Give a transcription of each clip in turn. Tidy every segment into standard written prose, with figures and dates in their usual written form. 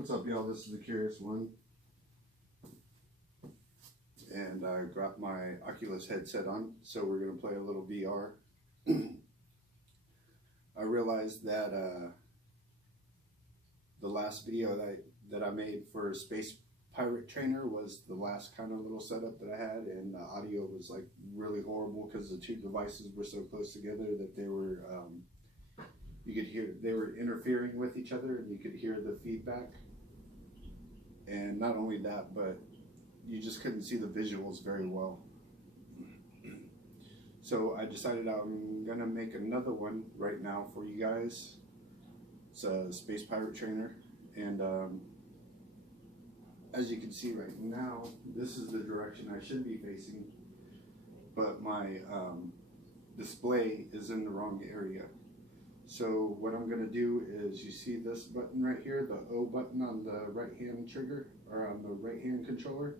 What's up, y'all? This is the Curious One, and I got my Oculus headset on, so we're gonna play a little VR. I realized that the last video that I made for Space Pirate Trainer was the last kind of little setup that I had, and the audio was like really horrible because the two devices were so close together that they were you could hear they were interfering with each other, and you could hear the feedback. And not only that, but you just couldn't see the visuals very well. So I decided I'm gonna make another one right now for you guys. It's a Space Pirate Trainer, and as you can see right now, this is the direction I should be facing, but my display is in the wrong area. So what I'm going to do is, you see this button right here, the O button on the right hand trigger, or on the right hand controller.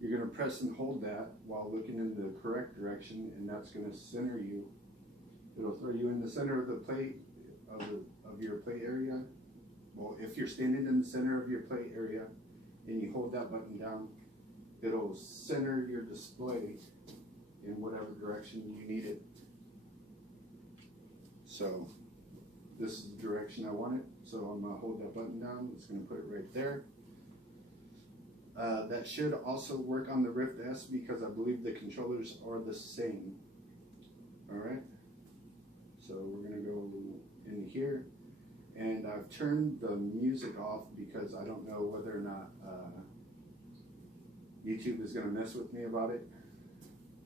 You're going to press and hold that while looking in the correct direction, and that's going to center you. It'll throw you in the center of the plate, of your play area. Well, if you're standing in the center of your play area and you hold that button down, it'll center your display in whatever direction you need it. So this is the direction I want it. So I'm going to hold that button down. It's going to put it right there. That should also work on the Rift S because I believe the controllers are the same. Alright, so we're going to go in here, and I've turned the music off because I don't know whether or not YouTube is going to mess with me about it.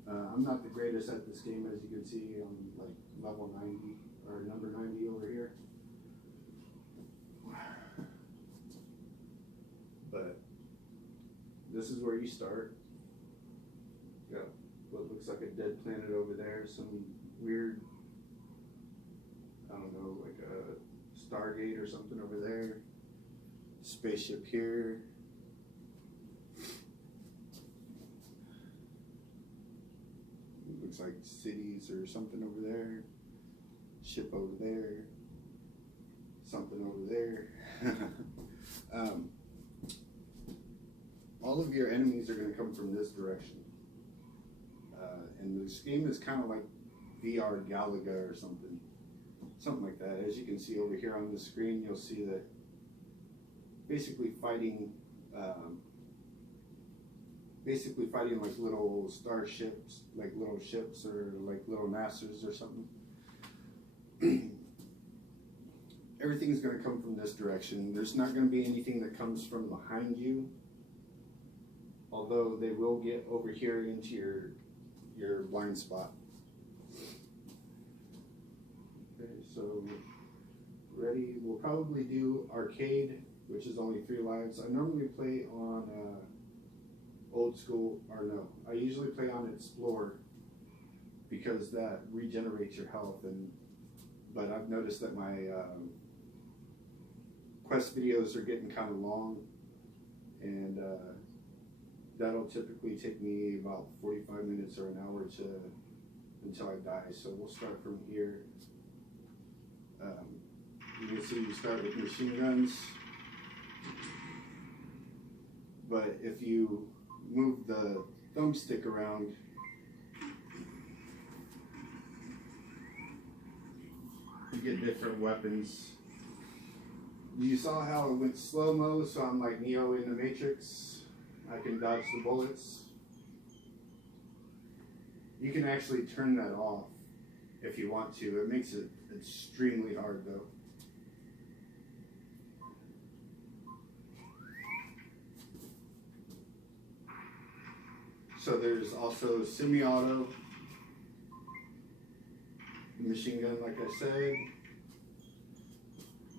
I'm not the greatest at this game, as you can see. I'm like level 90 or number 90 over here. But this is where you start. You got what looks like a dead planet over there, some weird, I don't know, like a Stargate or something over there. Spaceship here. Looks like cities or something over there. Ship over there. Something over there. All of your enemies are going to come from this direction. And this game is kind of like VR Galaga or something. Something like that. As you can see over here on the screen, you'll see that basically fighting like little starships, like little ships, or like little NASA's or something. Everything's going to come from this direction. There's not going to be anything that comes from behind you, although they will get over here into your blind spot. Okay, so ready? We'll probably do arcade, which is only 3 lives. I normally play on old school, or no, I usually play on explore because that regenerates your health. But I've noticed that my quest videos are getting kind of long, and that'll typically take me about 45 minutes or an hour until I die. So we'll start from here. You can see you start with machine guns, but if you move the thumbstick around, you get different weapons. You saw how it went slow-mo, so I'm like Neo in the Matrix. I can dodge the bullets. You can actually turn that off if you want to. It makes it extremely hard though. So there's also semi-auto, machine gun, like I said,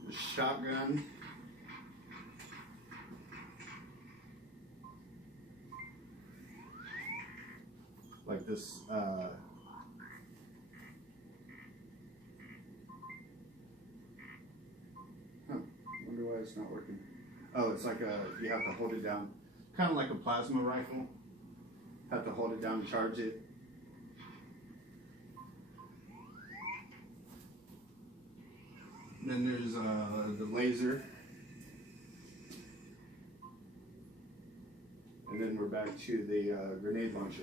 the shotgun, like this. Wonder why it's not working. Oh, it's like you have to hold it down, kind of like a plasma rifle. Have to hold it down to charge it. Then there's the laser. and then we're back to the grenade launcher.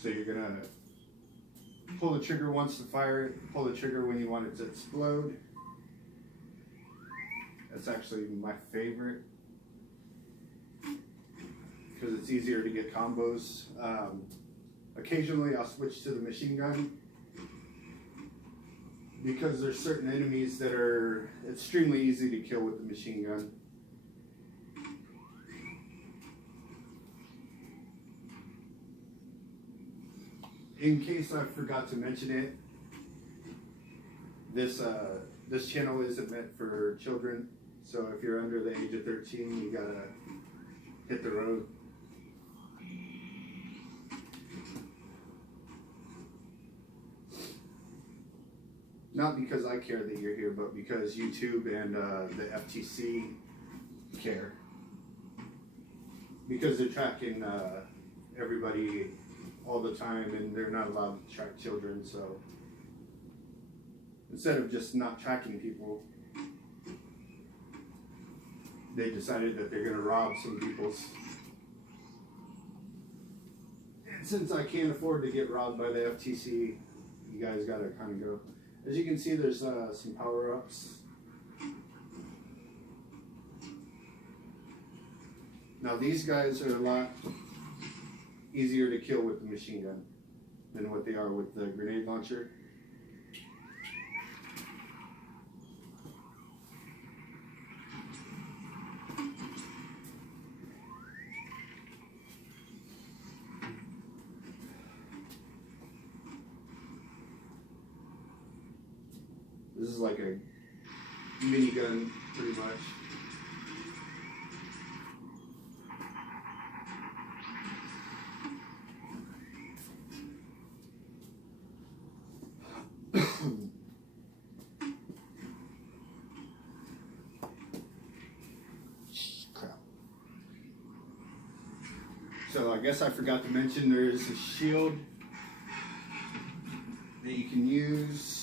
So you're gonna pull the trigger once to fire it, pull the trigger when you want it to explode. That's actually my favorite because it's easier to get combos. Occasionally I'll switch to the machine gun because there's certain enemies that are extremely easy to kill with the machine gun. In case I forgot to mention it, this channel isn't meant for children, so if you're under the age of 13, you gotta hit the road. Not because I care that you're here, but because YouTube and the FTC care. Because they're tracking everybody all the time, and they're not allowed to track children, so instead of just not tracking people, they decided that they're going to rob some people's. And since I can't afford to get robbed by the FTC, you guys got to kind of go. As you can see, there's some power-ups. Now these guys are a lot easier to kill with the machine gun than what they are with the grenade launcher. This is like a minigun, pretty much. Crap. So I guess I forgot to mention there's a shield that you can use.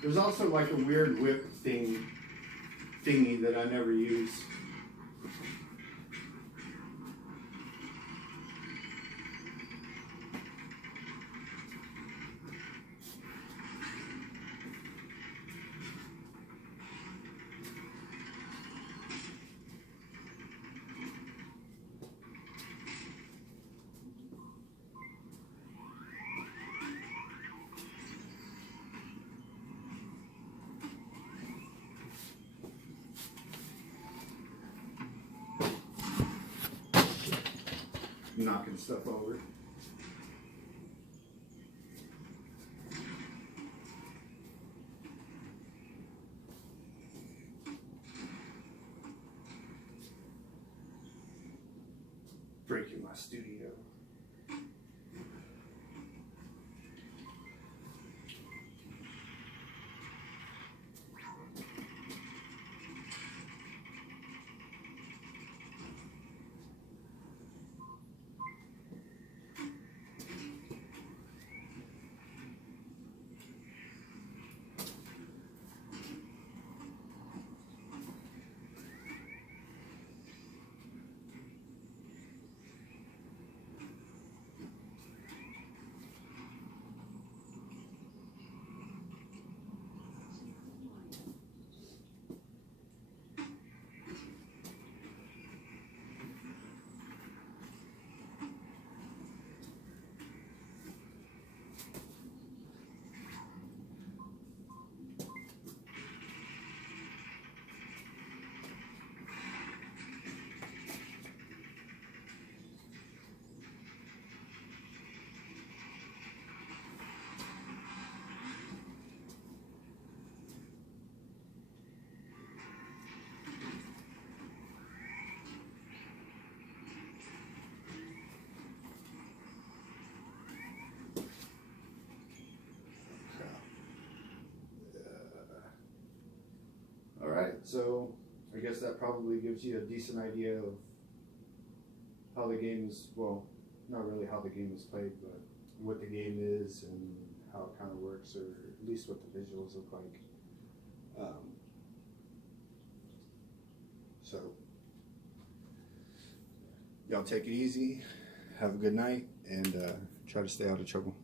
There's also like a weird whip thingy that I never use. Knocking stuff over. Breaking my studio. Alright, so I guess that probably gives you a decent idea of how the game is, well, not really how the game is played, but what the game is and how it kind of works, or at least what the visuals look like. So y'all take it easy, have a good night, and try to stay out of trouble.